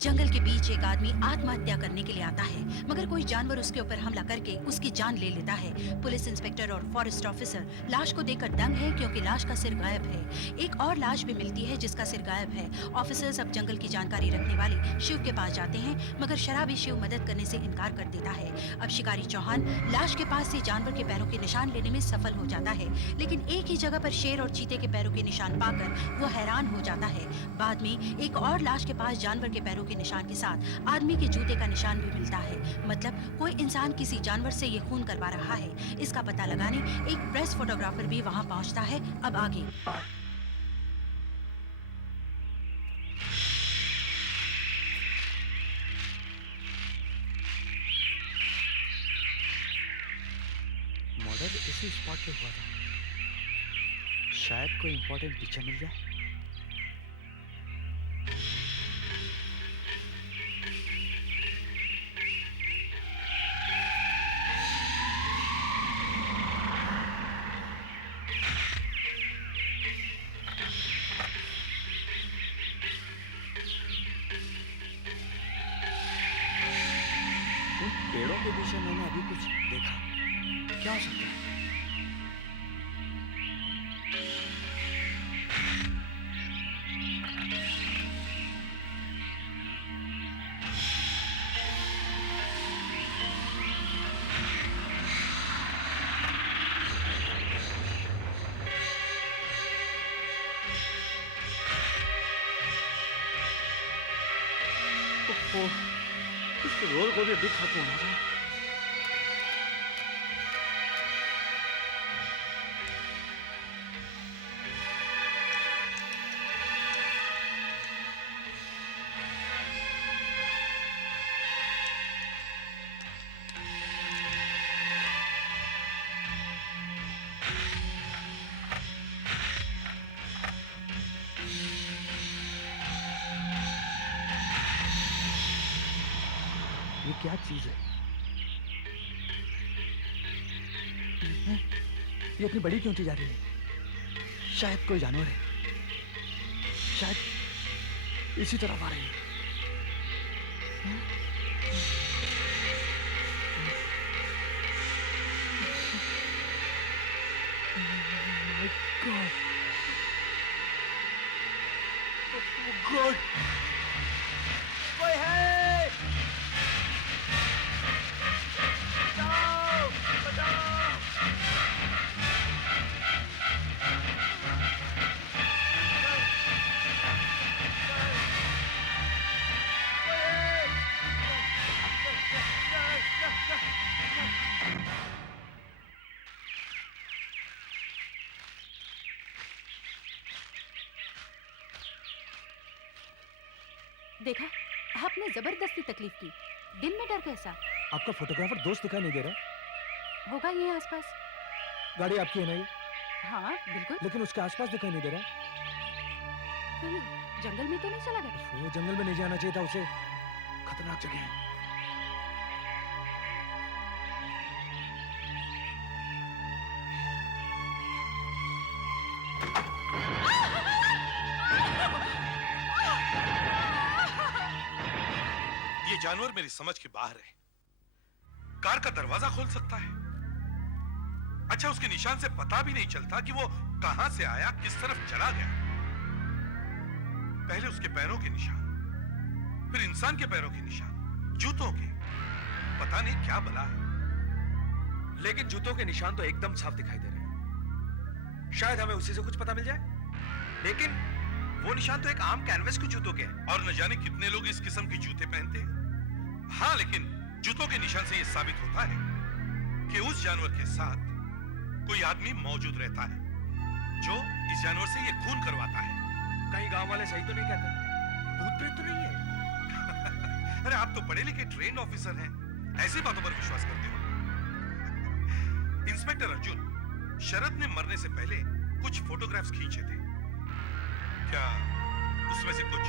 जंगल के बीच एक आदमी आत्महत्या करने के लिए आता है, मगर कोई जानवर उसके ऊपर हमला करके उसकी जान ले लेता है। पुलिस इंस्पेक्टर और फॉरेस्ट ऑफिसर लाश को देखकर दंग है, क्योंकि लाश का सिर गायब है। एक और लाश भी मिलती है जिसका सिर गायब है। ऑफिसर्स अब जंगल की जानकारी रखने वाले शिव के पास जाते हैं, मगर शराबी शिव मदद करने से इनकार कर देता है। अब शिकारी चौहान लाश के पास से जानवर के पैरों के निशान लेने में सफल हो जाता है, लेकिन एक ही जगह पर शेर और चीते के पैरों के निशान पाकर वो हैरान हो जाता है। बाद में एक और लाश के पास जानवर के पैरों के निशान के साथ आदमी के जूते का निशान भी मिलता है। मतलब कोई इंसान किसी जानवर से ये खून करवा रहा है। इसका पता लगाने एक प्रेस फोटोग्राफर भी वहां पहुंचता है। अब आगे मर्डर इसी स्पॉट पे हुआ था। शायद कोई इंपॉर्टेंट पिक्चर मिल जाए। पेड़ों के पीछे मैंने अभी कुछ देखा। क्या हो सकता है? इस रोल को भी अभी खत्म होना था। ये क्या चीज है? ये इतनी बड़ी क्यों जा रही है? शायद कोई जानवर है। शायद इसी तरफ आ रही है। गॉड, कोई है? देखा, आपने जबरदस्ती तकलीफ की। दिन में डर कैसा? आपका फोटोग्राफर दोस्त दिखाई नहीं दे रहा? होगा ये आसपास। गाड़ी आपकी है ना ये? हाँ बिल्कुल। लेकिन उसके आसपास दिखाई नहीं दे रहा। कहीं जंगल में तो नहीं चला गया? वो जंगल में नहीं जाना चाहिए था उसे। खतरनाक जगह है। ये जानवर मेरी समझ के बाहर है। कार का दरवाजा खोल सकता है। अच्छा, उसके निशान से पता भी नहीं चलता कि वो कहां से आया, किस तरफ चला गया। पहले उसके पैरों के निशान, फिर इंसान के पैरों के निशान, जूतों के। पता नहीं क्या बला है। लेकिन जूतों के निशान तो एकदम साफ दिखाई दे रहे हैं। शायद हमें उसी से कुछ पता मिल जाए। लेकिन वो निशान तो एक आम कैनवस के जूतों के हैं। और न जाने कितने लोग इस किस्म के जूते पहनते हैं। हाँ, लेकिन जूतों के निशान से यह साबित होता है कि उस जानवर के साथ कोई आदमी मौजूद रहता है जो इस जानवर से ये खून करवाता है। कहीं गांव वाले सही तो नहीं कहते? भूत प्रेत तो नहीं है? अरे आप तो पढ़े लिखे ट्रेन्ड ऑफिसर हैं, ऐसी बातों पर विश्वास करते हो। इंस्पेक्टर अर्जुन, शरद ने मरने से पहले कुछ फोटोग्राफ्स खींचे थे। क्या उसमें से कुछ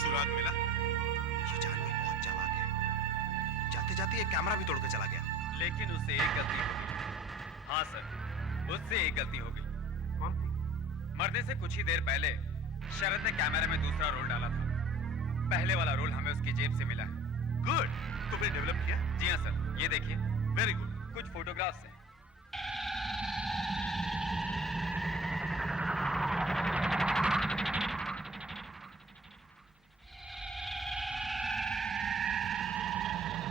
सुराग मिला? ये जानवर बहुत चालाक है। जाते जाते ये कैमरा भी तोड़ के चला गया। लेकिन उससे एक गलती हो गई। हाँ सर, उससे एक गलती हो गई। कौन? मरने से कुछ ही देर पहले शरद ने कैमरे में दूसरा रोल डाला था। पहले वाला रोल हमें उसकी जेब से मिला है। गुड, तो फिर डेवलप किया? जी हाँ सर, ये देखिए वेरी गुड। कुछ फोटोग्राफ्स हैं।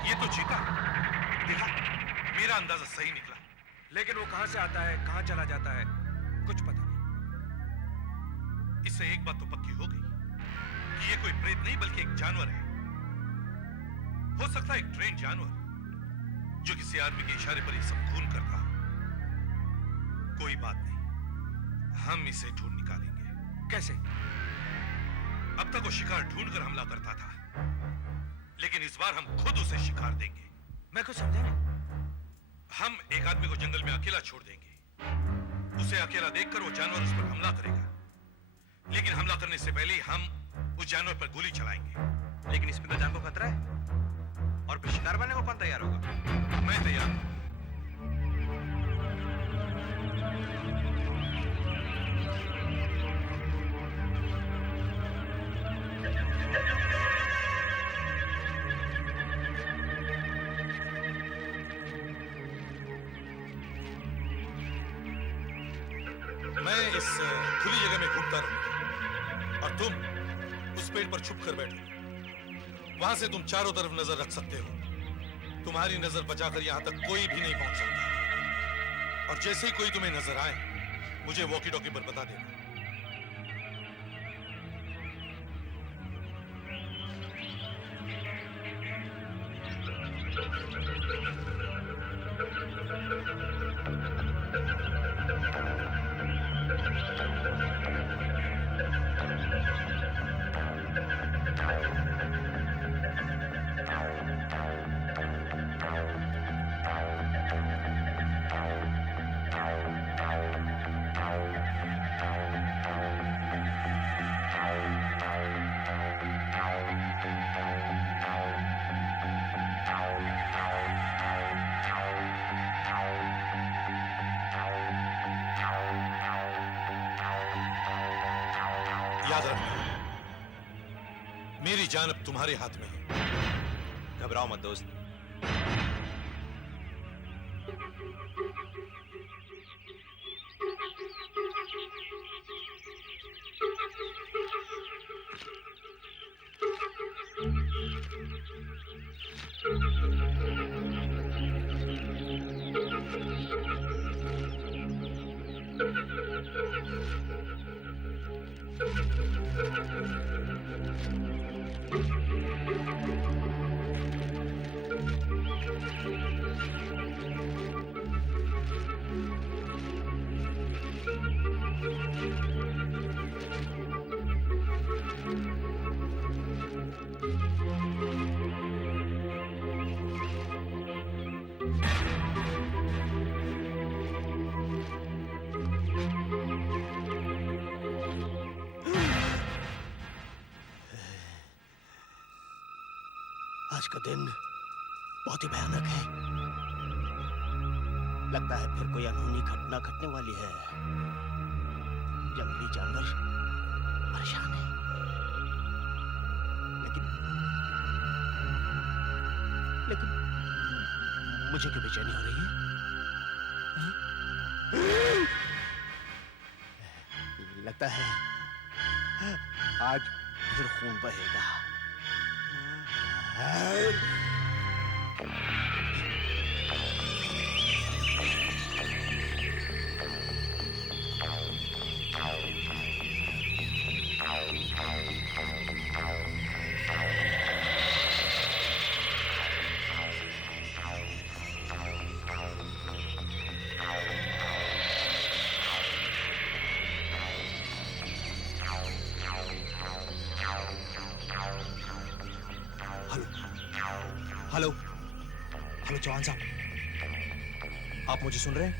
ये तो चीता है। देखा, मेरा अंदाजा सही निकला। लेकिन वो कहां से आता है, कहां चला जाता है, कुछ पता नहीं। इससे एक बात तो पक्की हो गई कि ये कोई प्रेत नहीं बल्कि एक जानवर है। हो सकता है एक ट्रेन जानवर जो किसी आदमी के इशारे पर ये सब खून कर रहा हो। कोई बात नहीं, हम इसे ढूंढ निकालेंगे। कैसे? अब तक वो शिकार ढूंढकर हमला करता था, लेकिन इस बार हम खुद उसे शिकार देंगे। मैं कुछ समझा नहीं। हम एक आदमी को जंगल में अकेला छोड़ देंगे। उसे अकेला देखकर वो जानवर उस पर हमला करेगा, लेकिन हमला करने से पहले ही हम उस जानवर पर गोली चलाएंगे। लेकिन इसमें तो जान को खतरा है, और फिर शिकार बनने को कौन तैयार होगा? मैं तैयार हूं। मैं इस खुली जगह में घूमता रहूंगा और तुम उस पेड़ पर छुप कर बैठो। वहां से तुम चारों तरफ नजर रख सकते हो। तुम्हारी नजर बचाकर यहां तक कोई भी नहीं पहुंच सकता। और जैसे ही कोई तुम्हें नजर आए, मुझे वॉकी टॉकी पर बता देना। याद रखना, मेरी जान अब तुम्हारे हाथ में है। घबराओ मत दोस्त। आज का दिन बहुत ही भयानक है। लगता है फिर कोई अनहोनी घटना घटने वाली है। जंगली जानवर परेशान है, लेकिन मुझे क्यों बेचैनी हो रही है? लगता है आज फिर खून बहेगा। हेलो हेलो चौहान साहब, आप मुझे सुन रहे हैं?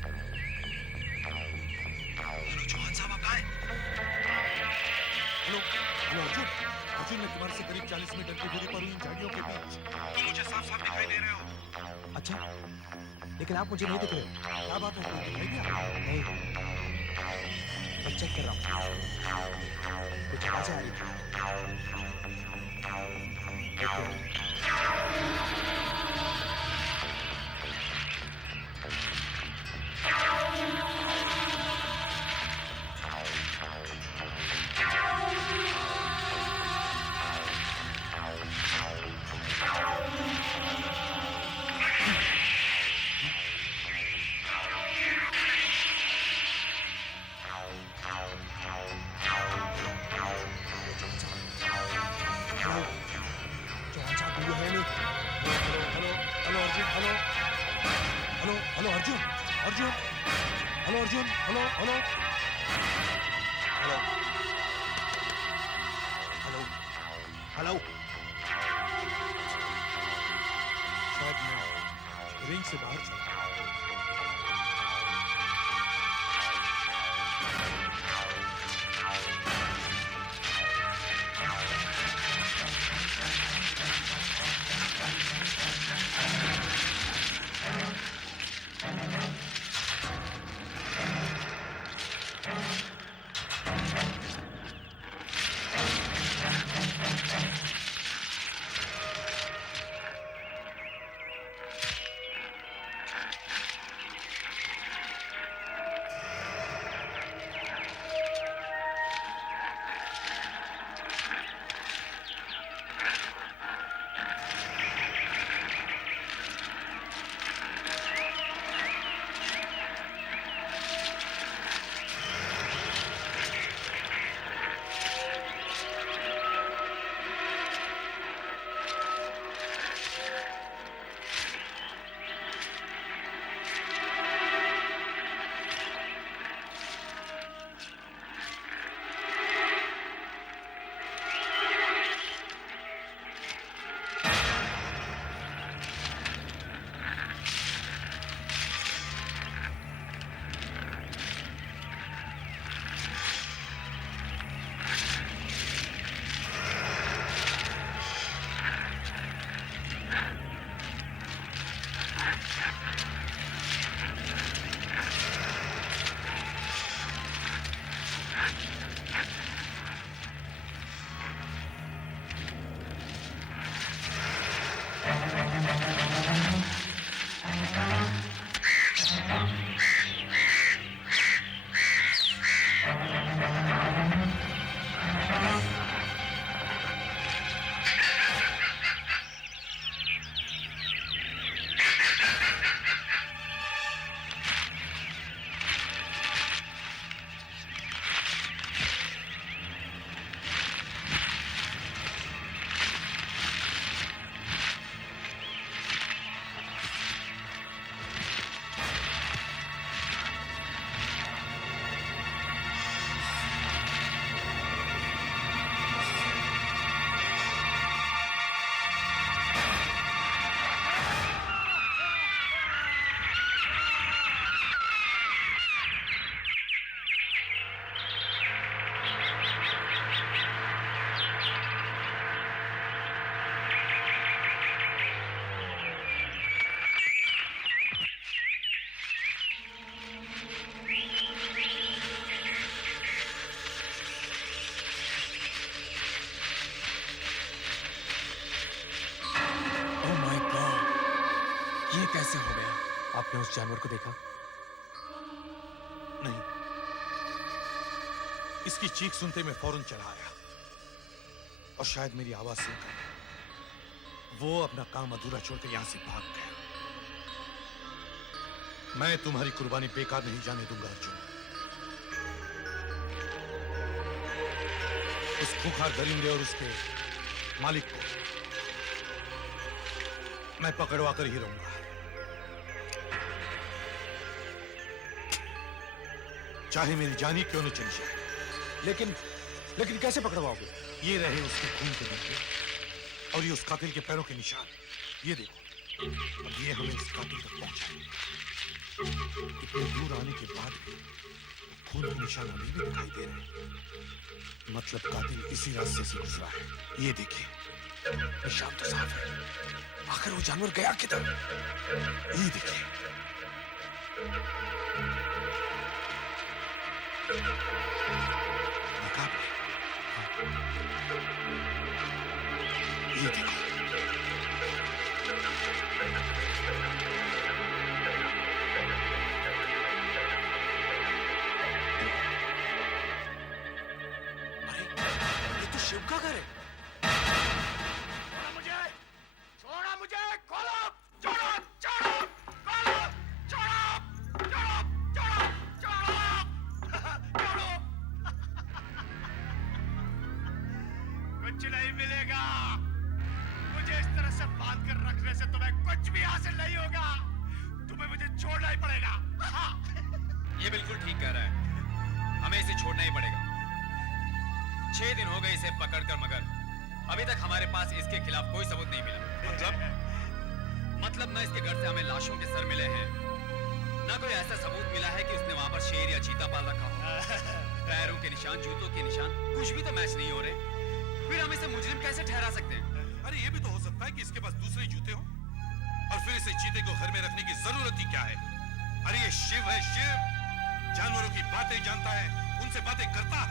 हेलो चौहान साहब, आप कहाँ हैं? हेलो हेलो अर्जुन, अर्जुन मैं तुम्हारे से करीब 40 मीटर की दूरी पर हूँ, इन झाड़ियों के बीच। तुम मुझे साफ साफ दिखाई दे रहे हो। अच्छा, लेकिन आप मुझे नहीं दिख रहे। क्या बात है, तुम्हें दिखाई दिया? नहीं, मैं चेक कर रहा हूँ। कुछ आवाज़ें आ रही थी। चौहान साहब, do you hear me? Hello, Arjun, hello. Hello, Arjun. Hello, Arjun. Hello. शायद मैं रिंग से बाहर चला। कैसे हो गया? आपने उस जानवर को देखा? नहीं, इसकी चीख सुनते मैं फौरन चला आया और शायद मेरी आवाज सुनकर वो अपना काम अधूरा छोड़कर यहां से भाग गया। मैं तुम्हारी कुर्बानी बेकार नहीं जाने दूंगा अर्जुन। उस खूंखार दरिंदे और उसके मालिक को मैं पकड़वा कर ही रहूंगा। चाहे मेरी जानी क्यों न चली जाए। लेकिन कैसे पकड़वाओगे? ये रहे उसके खून के धब्बे और ये उस कातिल के पैरों के निशान। ये देखो, अब ये हमें इस कातिल तक पहुंचाएंगे। इतने दूर आने के बाद भी खून के निशान अभी भी दिखाई दे रहे हैं। मतलब कातिल इसी रास्ते से गुजरा है। ये देखिए, निशान तो साफ है। आखिर वो जानवर गया किधर? ये देखिए, देखा आपने? करने से तुम्हें कुछ भी हासिल नहीं होगा। तुम्हें मुझे छोड़ना ही पड़ेगा। ये बिल्कुल ठीक कह रहा है, हमें इसे छोड़ना ही पड़ेगा। 6 दिन हो गए इसे पकड़कर, मगर अभी तक हमारे पास इसके खिलाफ कोई सबूत नहीं मिला। मतलब न इसके घर से हमें लाशों के सर मिले हैं, न कोई ऐसा सबूत मिला है कि उसने वहां पर शेर या चीता पाल रखा हो। पैरों के निशान, जूतों के निशान, कुछ भी तो मैच नहीं हो रहे। फिर हम इसे मुजरिम कैसे ठहरा सकते हैं? अरे ये भी तो हो सकता है कि इसके पास दूसरे जूते हों और फिर इसे चीते को घर में रखने की जरूरत ही क्या है? अरे ये शिव है, शिव जानवरों की बातें जानता है, उनसे बातें करता है,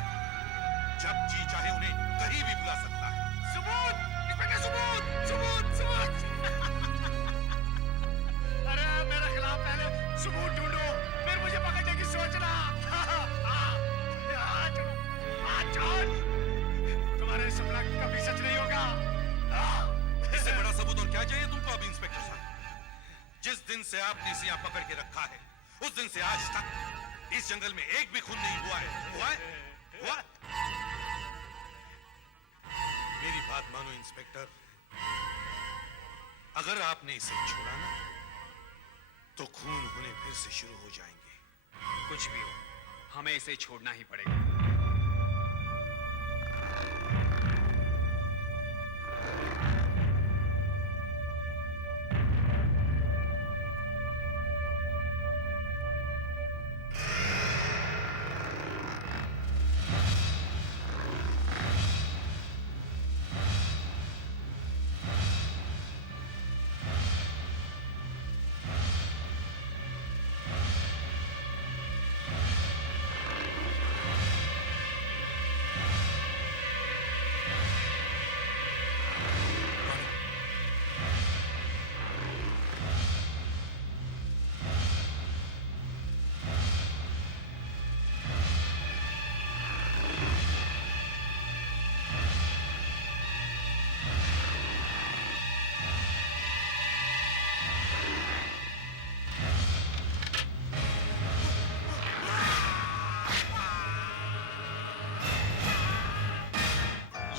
जब जी चाहे उन्हें कहीं भी बुला सकता है। सबूत, इंस्पेक्टर, सबूत, सबूत, सबूत। अरे मेरे खिलाफ पहले सबूत ढूंढो, फिर मुझे पकड़ने की सोचना। तुम्हारे सपना कभी सच नहीं होगा। इससे बड़ा सबूत और क्या चाहिए तुमको अब इंस्पेक्टर साहब? जिस दिन से आपने इसे यहाँ पकड़ के रखा है, उस दिन से आज तक इस जंगल में एक भी खून नहीं हुआ है। हुआ है? हुआ? मेरी बात मानो इंस्पेक्टर, अगर आपने इसे छोड़ा ना, तो खून होने फिर से शुरू हो जाएंगे। कुछ भी हो, हमें इसे छोड़ना ही पड़ेगा।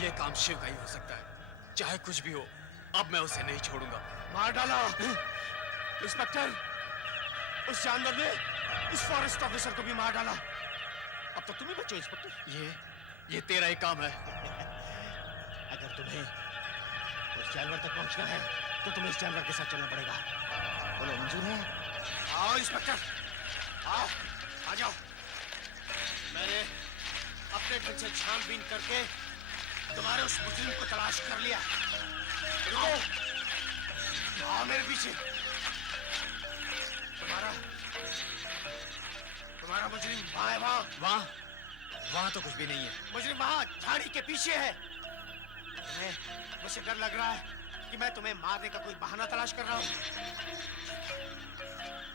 ये काम शिव का ही हो सकता है, चाहे कुछ भी हो। अब मैं उसे नहीं छोड़ूंगा। मार डाला इंस्पेक्टर, उस जानवर ने इस फॉरेस्ट ऑफिसर को भी मार डाला। अब तक तुम ही बचे इंस्पेक्टर। ये तेरा ही काम है। अगर तुम्हें उस जानवर तक पहुंचना है तो तुम्हें इस जानवर के साथ चलना पड़ेगा। बोलो मंजूर है? आओ इंस्पेक्टर, आओ, आ जाओ। मैंने अपने ढंग से छानबीन करके तुम्हारे उस मुजरिम को तलाश कर लिया। रुको, आओ मेरे पीछे। तुम्हारा मुजरिम वहाँ है, वहाँ तो कुछ भी नहीं है। मुजरिम वहाँ झाड़ी के पीछे है। तुम्हें मुझसे डर लग रहा है कि मैं तुम्हें मारने का कोई बहाना तलाश कर रहा हूँ।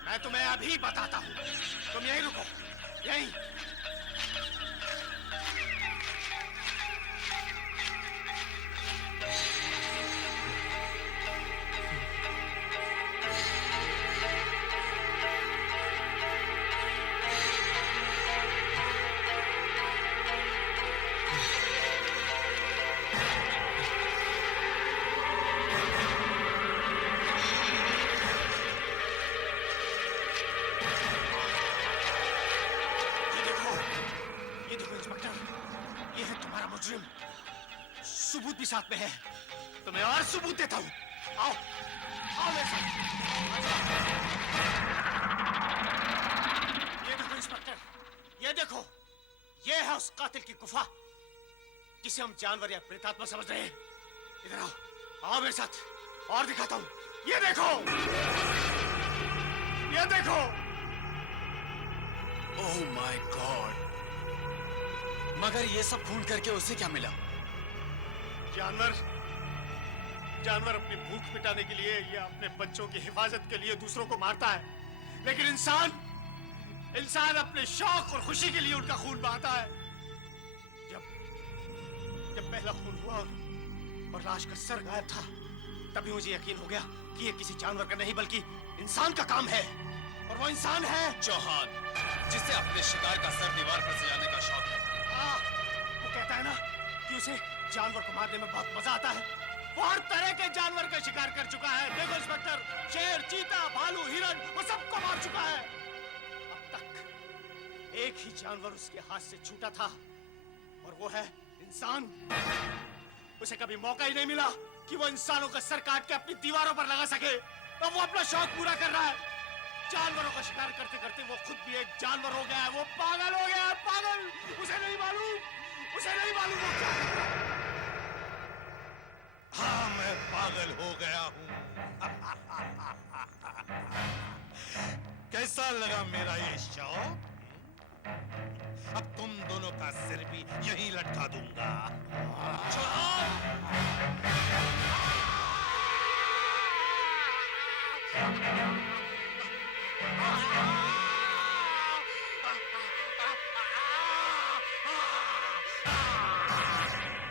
मैं तुम्हें अभी बताता हूँ। तुम यहीं रुको, यहीं। सबूत भी साथ में है। तुम्हें और सबूत देता हूँ। आओ, आओ मेरे साथ। ये देखो इंस्पेक्टर, ये देखो, ये है उस कातिल की गुफा जिसे हम जानवर या प्रेतात्मा समझ रहे हैं। इधर आओ, आओ मेरे साथ और दिखाता हूँ। ये देखो, ये देखो। Oh my God! मगर ये सब खून करके उसे क्या मिला? जानवर अपनी भूख मिटाने के लिए या अपने बच्चों की हिफाजत के लिए दूसरों को मारता है, लेकिन इंसान अपने शौक और खुशी के लिए उनका खून बहाता है। जब पहला खून हुआ और लाश का सर गायब था, तभी मुझे यकीन हो गया कि ये किसी जानवर का नहीं बल्कि इंसान का काम है। और वो इंसान है चौहान, जिसे अपने शिकार का सर दीवार पर सजाने का शौक है। वो कहता है ना कि उसे जानवर को मारने में बहुत मजा आता है। वो हर तरह के जानवर का शिकार कर चुका है। देखो इंस्पेक्टर, शेर, चीता, भालू, हिरन, वो सबको मार चुका है। अब तक एक ही जानवर उसके हाथ से छूटा था और वो है इंसान। उसे कभी मौका ही नहीं मिला कि वो इंसानों का सर काट के अपनी दीवारों पर लगा सके। अब वो अपना शौक पूरा कर रहा है। जानवरों का शिकार करते करते वो खुद भी एक जानवर हो गया है। वो पागल हो गया है, पागल। उसे नहीं मालूम वो क्या कर रहा है। हाँ, मैं पागल हो गया हूँ। कैसा लगा मेरा ये शौक? अब तुम दोनों का सिर भी यहीं लटका दूंगा। चलो।